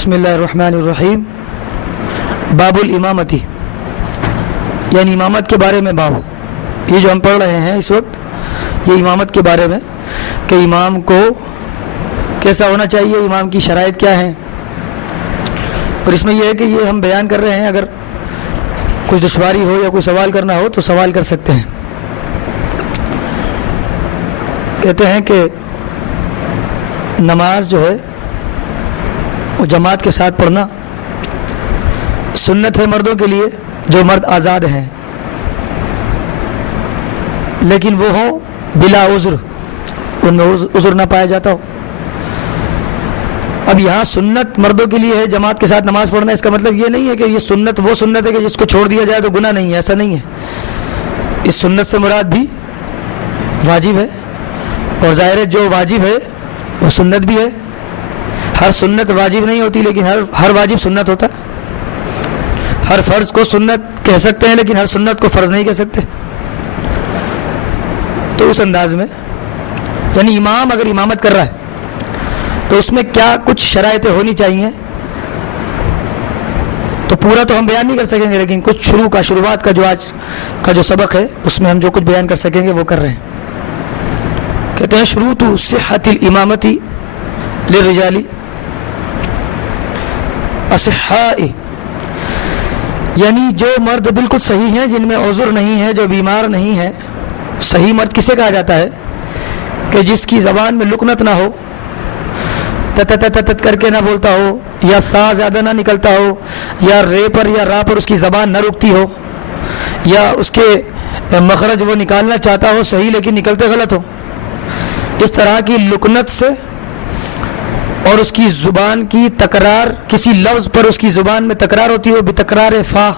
بسم اللہ الرحمن الرحیم. باب الامامتی یعنی امامت کے بارے میں باب. یہ جو ہم پڑھ رہے ہیں اس وقت یہ امامت کے بارے میں کہ امام کو کیسا ہونا چاہیے, امام کی شرائط کیا ہیں. اور اس میں یہ ہے کہ یہ ہم بیان کر رہے ہیں, اگر کچھ دشواری ہو یا کوئی سوال کرنا ہو تو سوال کر سکتے ہیں. کہتے ہیں کہ نماز جو ہے وہ جماعت کے ساتھ پڑھنا سنت ہے مردوں کے لیے جو مرد آزاد ہیں, لیکن وہ ہوں بلا عذر, ان میں عذر نہ پایا جاتا ہو. اب یہاں سنت مردوں کے لیے ہے جماعت کے ساتھ نماز پڑھنا, اس کا مطلب یہ نہیں ہے کہ یہ سنت وہ سنت ہے کہ جس کو چھوڑ دیا جائے تو گناہ نہیں ہے, ایسا نہیں ہے. اس سنت سے مراد بھی واجب ہے, اور ظاہر ہے جو واجب ہے وہ سنت بھی ہے. ہر سنت واجب نہیں ہوتی لیکن ہر واجب سنت ہوتا ہے. ہر فرض کو سنت کہہ سکتے ہیں لیکن ہر سنت کو فرض نہیں کہہ سکتے. تو اس انداز میں یعنی امام اگر امامت کر رہا ہے تو اس میں کیا کچھ شرائطیں ہونی چاہیے, تو پورا تو ہم بیان نہیں کر سکیں گے, لیکن کچھ شروعات کا جو آج کا جو سبق ہے اس میں ہم جو کچھ بیان کر سکیں گے وہ کر رہے ہیں. کہتے ہیں شروط صحت الامامتی للرجال اصحاء, یعنی جو مرد بالکل صحیح ہیں, جن میں عذر نہیں ہے, جو بیمار نہیں ہے. صحیح مرد کسے کہا جاتا ہے کہ جس کی زبان میں لکنت نہ ہو, تت کر کے نہ بولتا ہو, یا سا زیادہ نہ نکلتا ہو, یا رے پر یا را پر اس کی زبان نہ رکتی ہو, یا اس کے مخرج وہ نکالنا چاہتا ہو صحیح لیکن نکلتے غلط ہو. اس طرح کی لکنت سے اور اس کی زبان کی تکرار, کسی لفظ پر اس کی زبان میں تکرار ہوتی ہو, بتکرار فا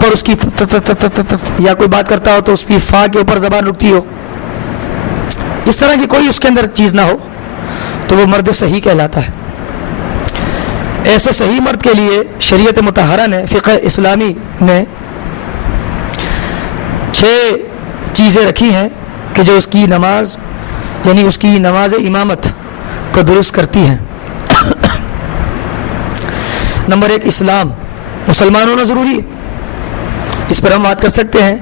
پر اس کی یا کوئی بات کرتا ہو تو اس کی فا کے اوپر زبان رکتی ہو, اس طرح کی کوئی اس کے اندر چیز نہ ہو تو وہ مرد صحیح کہلاتا ہے. ایسے صحیح مرد کے لیے شریعت مطہرہ نے, فقہ اسلامی نے 6 چیزیں رکھی ہیں کہ جو اس کی نماز یعنی اس کی نماز امامت کو درست کرتی ہیں. نمبر 1 اسلام, مسلمان ہونا ضروری ہے, اس پر ہم بات کر سکتے ہیں.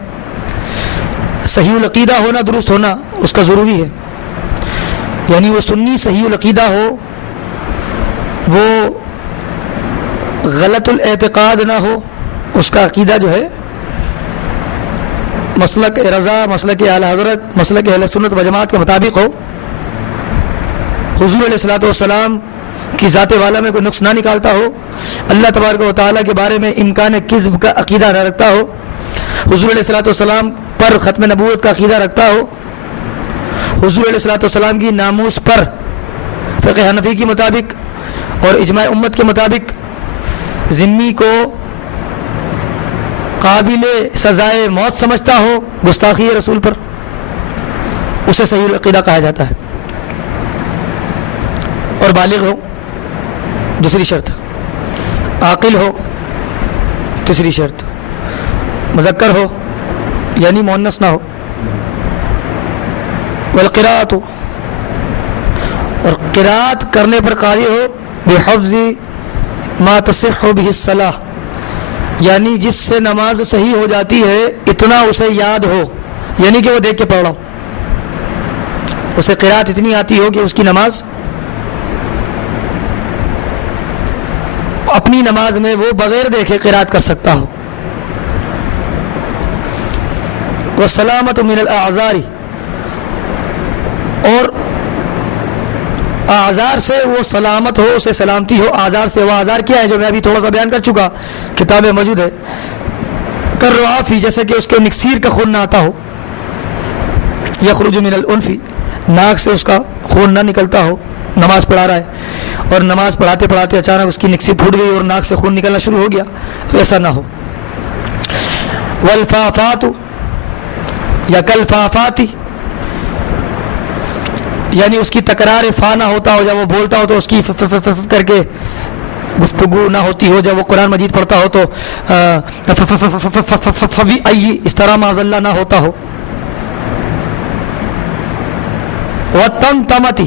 صحیح العقیدہ ہونا, درست ہونا اس کا ضروری ہے, یعنی وہ سنی صحیح العقیدہ ہو, وہ غلط الاعتقاد نہ ہو, اس کا عقیدہ جو ہے مسلک رضا, مسلک اعلی حضرت, مسلک اہل سنت و جماعت کے مطابق ہو. حضور علیہ الصلوۃ والسلام کی ذات والا میں کوئی نقص نہ نکالتا ہو, اللہ تبارک و تعالیٰ کے بارے میں امکان کذب کا عقیدہ نہ رکھتا ہو, حضور علیہ الصلوۃ والسلام پر ختم نبوت کا عقیدہ رکھتا ہو, حضور علیہ الصلوۃ والسلام کی ناموس پر فقہ حنفی کے مطابق اور اجماع امت کے مطابق ذمی کو قابل سزائے موت سمجھتا ہو, گستاخی رسول پر, اسے صحیح العقیدہ کہا جاتا ہے. اور بالغ ہو, دوسری شرط. عاقل ہو, تیسری شرط. مذکر ہو یعنی مؤنث نہ ہو. والقراءۃ, اور قراءت کرنے پر قاری ہو, بحفظ ما تصح به الصلاۃ, یعنی جس سے نماز صحیح ہو جاتی ہے اتنا اسے یاد ہو, یعنی کہ وہ دیکھ کے پڑھ رہا ہو, اسے قراءت اتنی آتی ہو کہ اس کی نماز اپنی نماز میں وہ بغیر دیکھے قراءت کر سکتا ہو. والسلامۃ من الاعذار, اور آزار سے وہ سلامت ہو, اسے سلامتی ہو. آزار سے وہ آزار کیا ہے جو میں ابھی تھوڑا سا بیان کر چکا, کتاب میں موجود ہے. کرعافی, جیسے کہ اس کے نکسیر کا خون نہ آتا ہو, یخرج من الانف, ناک سے اس کا خون نہ نکلتا ہو, نماز پڑھا رہا ہے اور نماز پڑھاتے پڑھاتے اچانک اس کی نکسی پھوٹ گئی اور ناک سے خون نکلنا شروع ہو گیا, تو ایسا نہ ہو. والفافات یا کلفافاتی, یعنی اس کی تکرار فا نہ ہوتا ہو, جب وہ بولتا ہو تو اس کی کر کے گفتگو نہ ہوتی ہو, جب وہ قرآن مجید پڑھتا ہو تو اس طرح معاذ اللہ نہ ہوتا ہو. وطن تمتی,